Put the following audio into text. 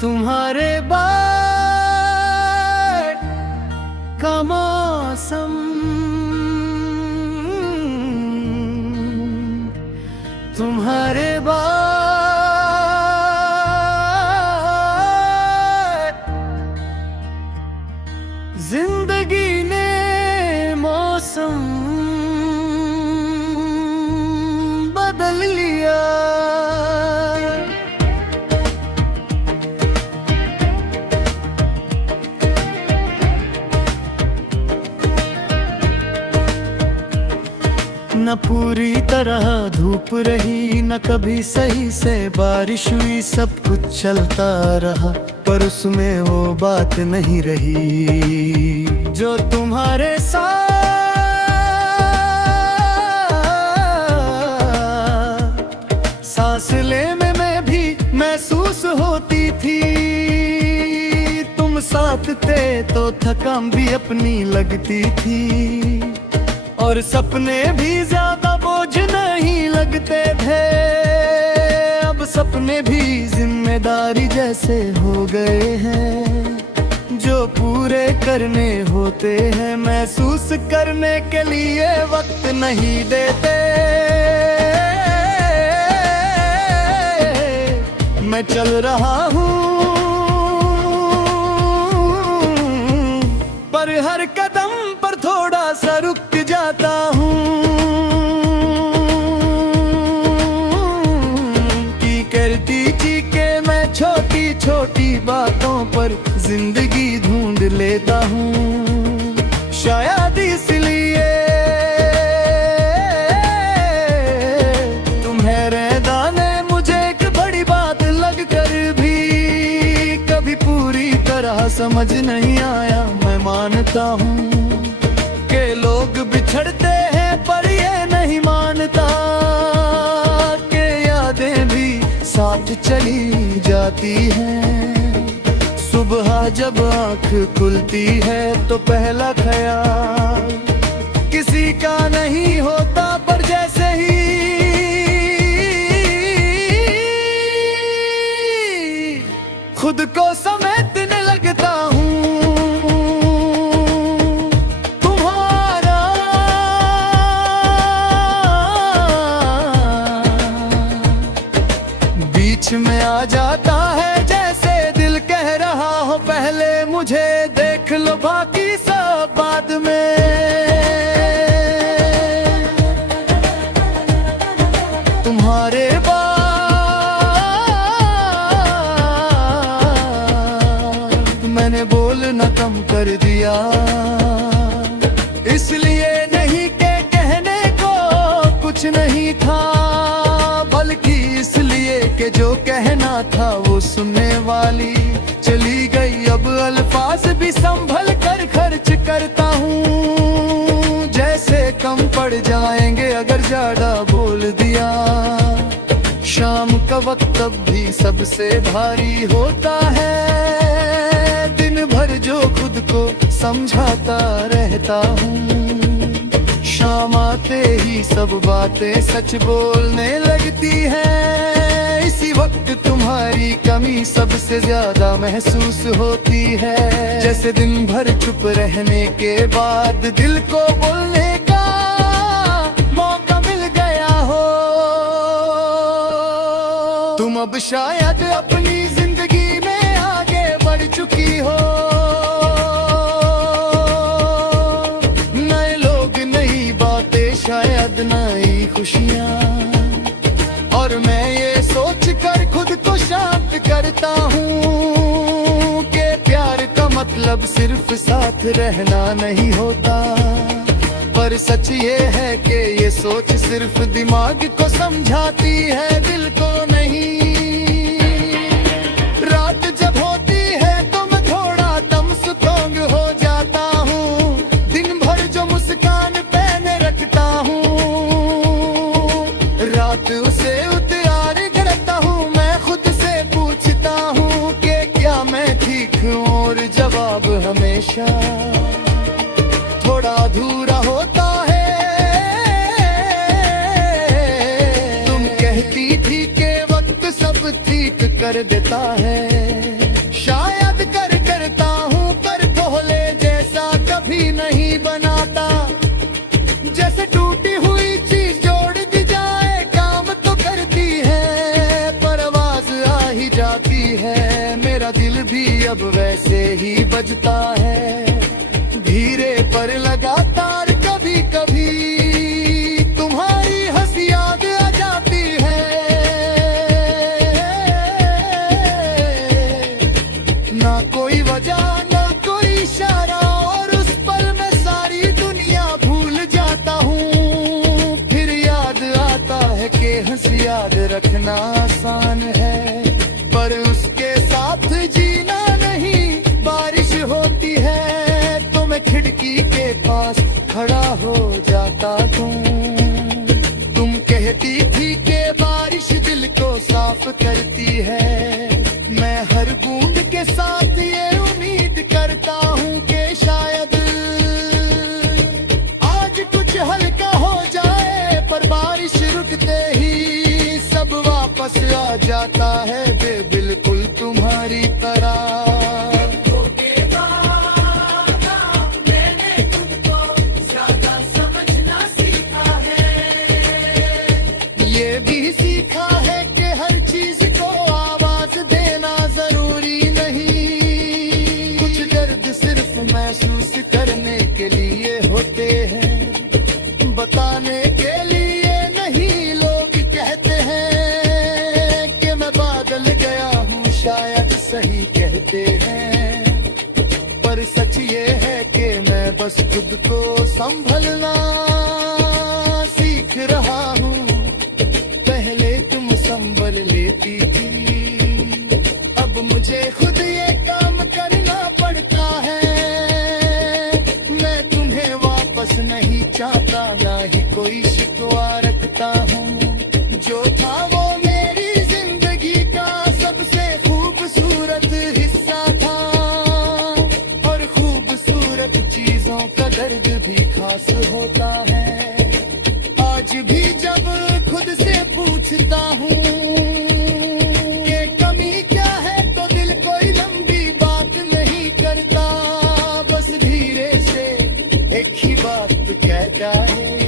तुम्हारे बार का मौसम, तुम्हारे बाद जिंदगी ने मौसम बदल लिया। न पूरी तरह धूप रही, न कभी सही से बारिश हुई। सब कुछ चलता रहा पर उसमें वो बात नहीं रही जो तुम्हारे साथ सांस लेने में भी महसूस होती थी। तुम साथ थे तो थकान भी अपनी लगती थी और सपने भी ज्यादा बोझ नहीं लगते थे। अब सपने भी जिम्मेदारी जैसे हो गए हैं जो पूरे करने होते हैं। महसूस करने के लिए वक्त नहीं देते। मैं चल रहा हूँ पर हर कदम पर थोड़ा सा रुक जाता हूँ कि करती थी के मैं छोटी छोटी बातों पर जिंदगी ढूंढ लेता हूँ। शायद इसलिए तुम्हारे दाने मुझे एक बड़ी बात लगकर भी कभी पूरी तरह समझ नहीं आया। मैं मानता हूँ के लोग बिछड़ते हैं पर ये नहीं मानता के यादें भी साथ चली जाती हैं। सुबह जब आँख खुलती है तो पहला ख्याल किसी का नहीं होता पर जैसे ही खुद को समेटने लगता हूँ। बीच में आ जाता है जैसे दिल कह रहा हो पहले मुझे देख लो बाकी सब बाद में। तुम्हारे बाद मैंने बोलना कम कर दिया, इसलिए नहीं के कहने को कुछ नहीं था बल्कि इसलिए कि जो कहना था वो सुनने वाली चली गई। अब अल्फाज भी संभल कर खर्च करता हूँ जैसे कम पड़ जाएंगे अगर ज्यादा बोल दिया। शाम का वक्त तब भी सबसे भारी होता है, दिन भर जो खुद को समझाता रहता हूँ। शाम आते ही सब बातें सच बोलने लगती हैं। इसी वक्त तुम्हारी कमी सबसे ज्यादा महसूस होती है। जैसे दिन भर चुप रहने के बाद दिल को बोलने का मौका मिल गया हो। तुम अब शायद अपनी जिंदगी में आगे बढ़ चुकी हो। शायद नई खुशियाँ और मैं ये सोच कर खुद को शांत करता हूँ कि प्यार का मतलब सिर्फ साथ रहना नहीं होता। पर सच ये है कि ये सोच सिर्फ दिमाग को समझाती है दिल को नहीं। रात जब होती है तो मैं थोड़ा तमसुतोंग हो जाता हूँ। दिन भर जो मुस्कान उसे उतार करता हूँ। मैं खुद से पूछता हूँ कि क्या मैं ठीक हूँ और जवाब हमेशा थोड़ा अधूरा होता है। तुम कहती थी कि वक्त सब ठीक कर देता है टूटी हुई चीज जोड़ दी जाए काम तो करती है, पर आवाज आ ही जाती है। मेरा दिल भी अब वैसे ही बजता है, धीरे पर लगातार। कभी कभी तुम्हारी हंसी याद आ जाती है, ना कोई वजह ना कोई इशारा, और उस पल में सारी दुनिया भूल जाता हूँ। फिर याद आता है कि हंसी याद रखना आसान है, पर उसके साथ जीना नहीं। बारिश होती है तो मैं खिड़की के पास खड़ा हो जाता हूँ। तुम कहती थी कि बारिश दिल को साफ करती है, मैं हर बूंद के साथ ये उम्मीद करता हूँ कि शायद आज कुछ हल्का हो जाए। पर बारिश रुकते ही सब वापस आ जाता है, बिल्कुल तुम्हारी तरह। ये भी सीखा है कि हर चीज को आवाज देना जरूरी नहीं। कुछ दर्द सिर्फ महसूस करने के लिए होते हैं, बताने के लिए नहीं। लोग कहते हैं कि मैं पागल गया हूँ, शायद सही कहते हैं, पर सच ये है कि मैं बस खुद को संभलना सीख रहा हूँ। पहले तुम संभल लेती थी, अब मुझे खुद ये काम करना पड़ता है। मैं तुम्हें वापस नहीं चाहता, ना ही कोई शिकवा रखता हूँ। जो था वो मेरी जिंदगी का सबसे खूबसूरत हिस्सा था, और खूबसूरत चीजों का दर्द भी खास होता है। आज भी जब खुद से पूछता हूँ कि कमी क्या है, तो दिल कोई लंबी बात नहीं करता, बस धीरे से एक ही बात कहता है।